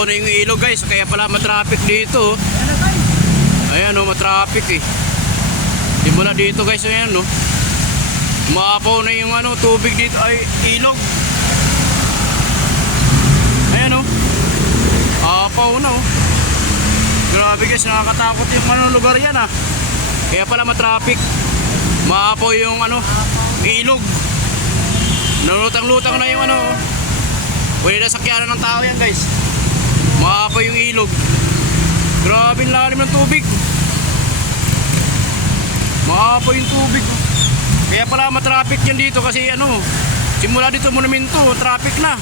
umaapaw na yung ilog guys, kaya pala matraffic dito. oh. Ayan oh, matraffic eh. Simula dito guys, ayan oh. Umaapaw na yung ano, tubig dito ay ilog. Ayan oh. Apaw na oh. Grabe guys, nakakatakot yung ano lugar yan ah. Kaya pala matraffic. Maapaw yung ano, ilog. Nalutang-lutang na yung ano. oh. Pwede na sakyanan ng tao yan guys. Ilog. Grabe lalim ng tubig. Maapaw yung tubig. Kaya pala matraffic yan dito kasi ano, simula dito monumento, traffic na.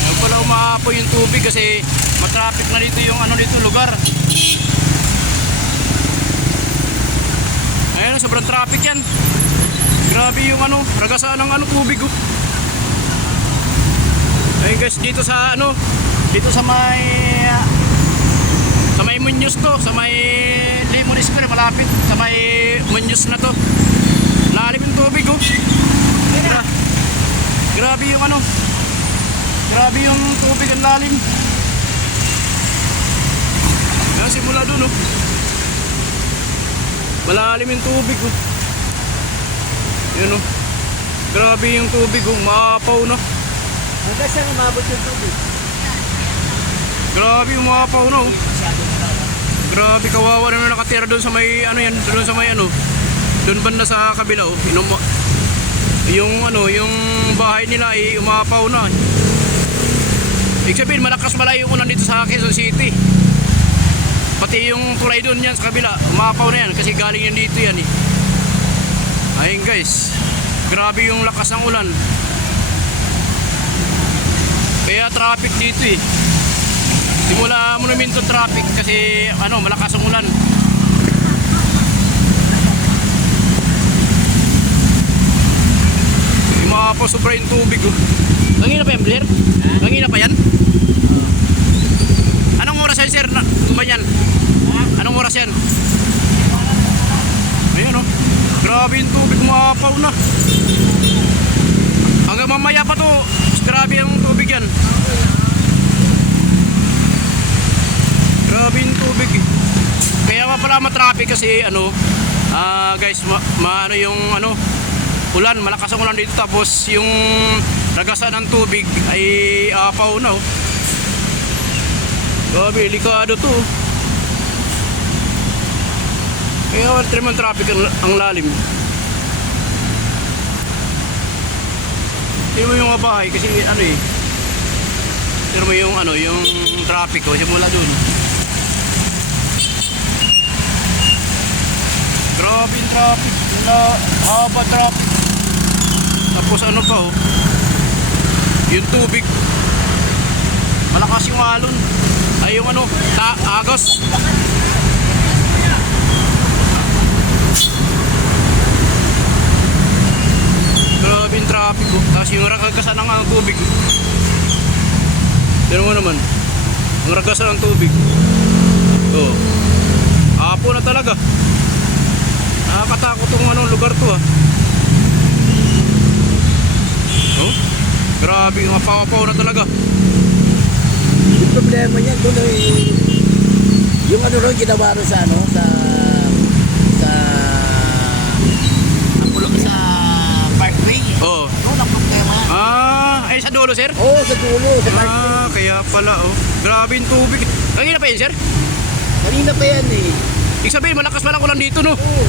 Ayun pala umaapoy yung tubig kasi matraffic na dito yung ano dito lugar. Ayun, sobrang traffic yan. Grabe yung ano, ragasaan ng ano tubig oh. Ayun guys, dito sa ano, dito sa may ah, sa may Munyos to, sa may Limon Square malapit, sa may Munyos na to. Lalim yung tubig oh. Gra- grabe yung ano, grabe yung tubig ang lalim. Yan, simula dun oh. Malalim yung tubig oh. Yun oh. Grabe yung tubig oh, maapaw na. Hanggang saan umabot yung tubig? Grabe yung maapaw na oh. Grabe kawawa na nakatira doon sa may ano yan, doon sa may ano. Doon banda sa kabila oh. Inum yung ano, yung bahay nila ay umapaw na. Ibig sabihin, malakas pala yung ulan dito sa Quezon City. Pati yung tulay doon yan sa kabila, umapaw na yan kasi galing yan dito yan eh. Ayun guys, grabe yung lakas ng ulan. Kaya traffic dito eh. Simula monumento traffic kasi ano, malakas ang ulan. Yung mga po sobra yung tubig oh. Nangina pa yan, Blair? Nangina pa yan? Anong oras yan, sir? Na, ba yan? Anong oras yan? Ayan oh. Grabe yung tubig, mapaw na. Hanggang mamaya pa to, grabe yung tubig yan. Grabe yung tubig eh. Kaya nga pala matraffic kasi ano, ah guys, ma, ma- ano yung ano, ulan, malakas ang ulan dito tapos yung nagasan ng tubig ay apaw na oh. Grabe, delikado to. oh. Kaya nga trim traffic ang, ang lalim. Tingnan mo yung mga bahay kasi ano eh. Tingnan mo yung ano, yung traffic oh, simula dun. Grabe yung traffic. Na haba traffic. Tapos ano pa oh. Yung tubig. Malakas yung alon. Ay yung ano, ta agos. Grabe yung traffic oh. Tapos yung ragagasan ng ang tubig. oh. Tignan mo naman. Ang ragasan ng tubig. Oh. Apo na talaga. Nakakatakot tong anong lugar to ah. Oh? Grabe, mapapaw na talaga. Yung problema niyan doon ay yung ano ron ginawa sa ano sa sa Apulo sa Parkway. Oh. Oh, na problema. Ah, ay sa dulo, sir? Oh, sa dulo, sa. Ah, kaya pala oh. Grabe yung tubig. Kanina pa yun, sir? Kanina pa yan eh. Ibig sabihin, malakas pa lang ulan dito, no? Oh.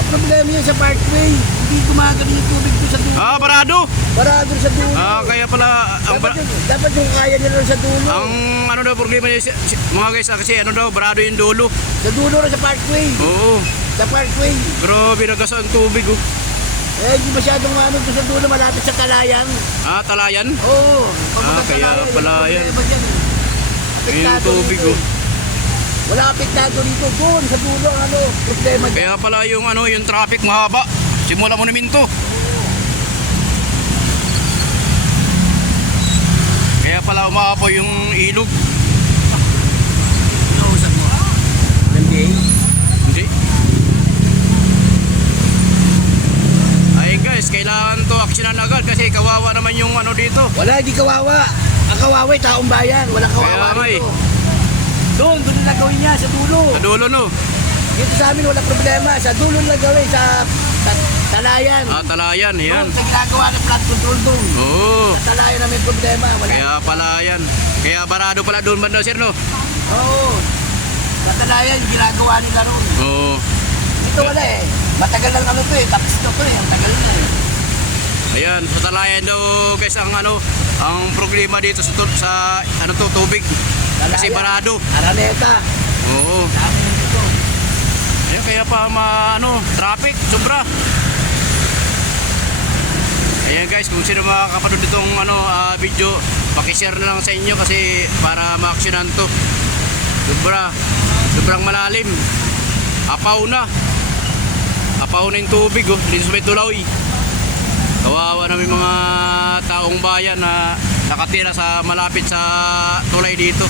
Ang problema yan sa Parkway, hindi gumagano yung tubig doon sa dulo. Ah, parado. Parado sa dulo. Ah, kaya pala, ang, dapat, yung, dapat yung kaya nila sa dulo. ang ano daw problema niya, mga guys, ah, kasi ano daw, barado yung dulo. Sa dulo ron sa Parkway. Oo, Sa Parkway. grabe, nagas ang tubig, oh. Eh, hindi masyadong ano doon sa dulo, malapit sa Talayan. Ah, talayan? Oo. Ah, kaya pala yan. Yung tubig, rito. oh. Wala apektado dito. Doon sa dulo, ang ano, problema dyan. Kaya pala yung ano, yung traffic mahaba. Simula monumento. Kaya pala umapaw yung ilog. Dito. Wala, hindi kawawa. Ang kawawa, taong bayan. Walang Kaya kawawa eh. dito. Doon, doon na gawin niya, sa dulo. Sa dulo no. Dito sa amin, wala problema. Sa dulo na gawin, sa, sa talayan. Ah, talayan, yan. Doon, sa ginagawa ng flood control doon. Oo. Sa talayan na may problema. Wala. Kaya pala yan. Kaya barado pala doon banda sir no. Oo. Sa talayan, ginagawa nila roon. Oo. Dito wala eh. Matagal lang ano to eh. Tapos na to eh. Ang tagal na eh. Ayan, sa talayan daw guys ang ano, ang problema dito sa, sa ano to, tubig. Kasi barado. Araneta. Oo. Ayan, kaya pa ma, ano, traffic, sobra. Ayan guys, kung sino makakapanood nitong ano, ah, video, pakishare na lang sa inyo kasi para ma-actionan to. Sobra, sobrang malalim. Apaw na. Apaw na yung tubig oh, dito sa may Tulawi. Kawawa namin mga taong bayan na nakatira sa malapit sa tulay dito.